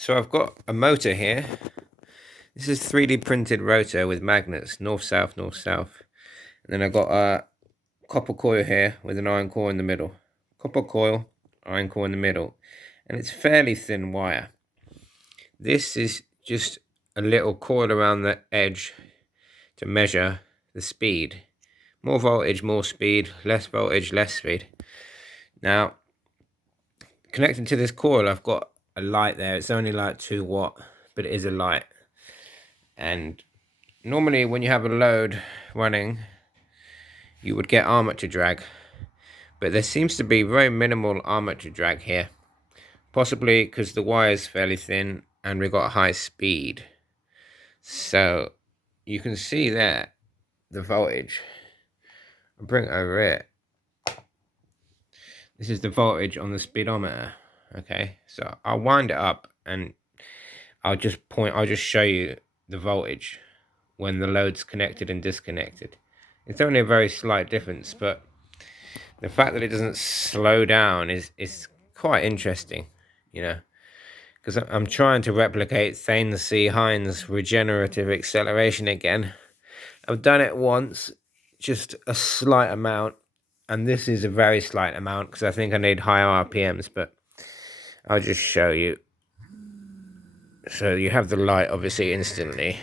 So I've got a motor here. This is 3D printed rotor with magnets, north, south, north, south. And then I've got a copper coil here with an iron core in the middle. Copper coil, iron core in the middle. And it's fairly thin wire. This is just a little coil around the edge to measure the speed. More voltage, more speed, less voltage, less speed. Now, connected to this coil, I've got a light there. It's only like 2 watt, but it is a light. And normally when you have a load running, you would get armature drag, but there seems to be very minimal armature drag here, possibly because the wire is fairly thin and we've got high speed. So you can see there the voltage. I'll bring it over here. This is the voltage on the speedometer. Okay, so I'll wind it up and I'll just show you the voltage when the load's connected and disconnected. It's only a very slight difference, but the fact that it doesn't slow down is quite interesting, you know, because I'm trying to replicate Thane Heins regenerative acceleration again. I've done it once, just a slight amount, and this is a very slight amount because I think I need higher RPMs, but I'll just show you. So you have the light obviously instantly.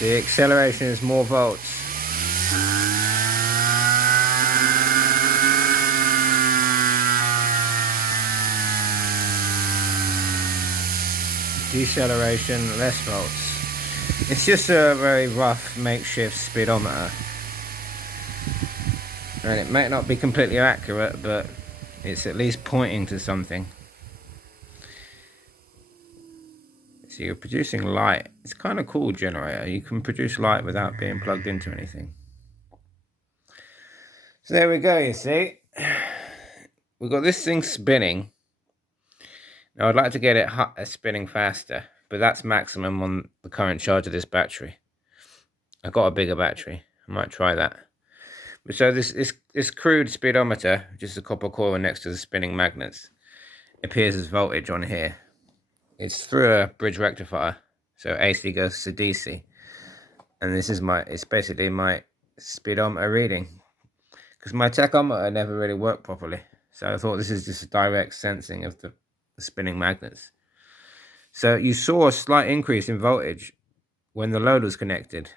The acceleration is more volts. Deceleration, less volts. It's just a very rough makeshift speedometer. And it may not be completely accurate, but it's at least pointing to something. So you're producing light. It's kind of cool, generator. You can produce light without being plugged into anything. So there we go, you see. We've got this thing spinning. Now I'd like to get it spinning faster, but that's maximum on the current charge of this battery. I've got a bigger battery. I might try that. So this crude speedometer, just a copper coil next to the spinning magnets, appears as voltage on here. It's through a bridge rectifier, so AC goes to DC, and this is it's basically my speedometer reading, because my tachometer never really worked properly. So I thought this is just a direct sensing of the spinning magnets. So you saw a slight increase in voltage when the load was connected,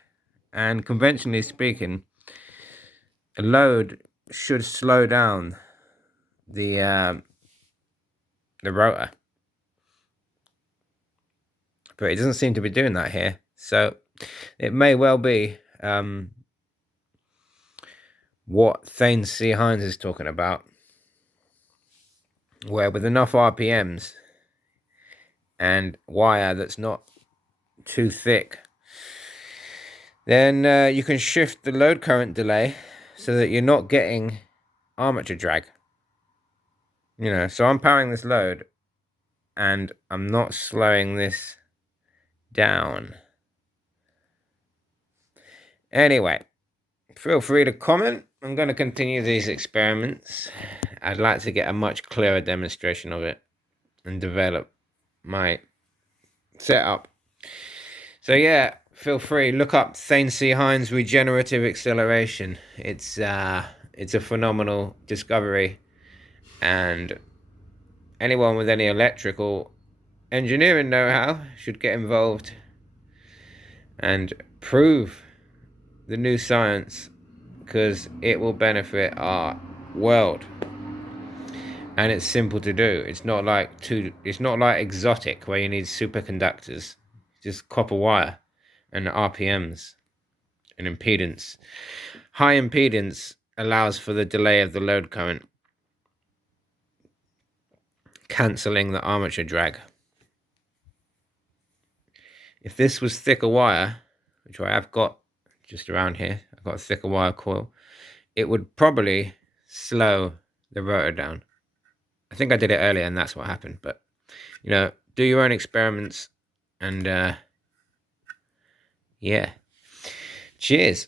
and conventionally speaking, a load should slow down the rotor, but it doesn't seem to be doing that here. So it may well be what Thane Heins is talking about, where with enough RPMs and wire that's not too thick, then you can shift the load current delay so that you're not getting armature drag. You know, so I'm powering this load and I'm not slowing this down. Anyway, feel free to comment. I'm going to continue these experiments. I'd like to get a much clearer demonstration of it and develop my setup. So yeah, feel free, look up Thane Heins regenerative acceleration. It's a phenomenal discovery, and anyone with any electrical engineering know-how should get involved and prove the new science, because it will benefit our world. And it's simple to do. It's not like exotic where you need superconductors. Just copper wire and RPMs and impedance. High impedance allows for the delay of the load current, cancelling the armature drag. If this was thicker wire, which I have got just around here, I've got a thicker wire coil, it would probably slow the rotor down. I think I did it earlier and that's what happened, but you know, do your own experiments, and yeah, cheers.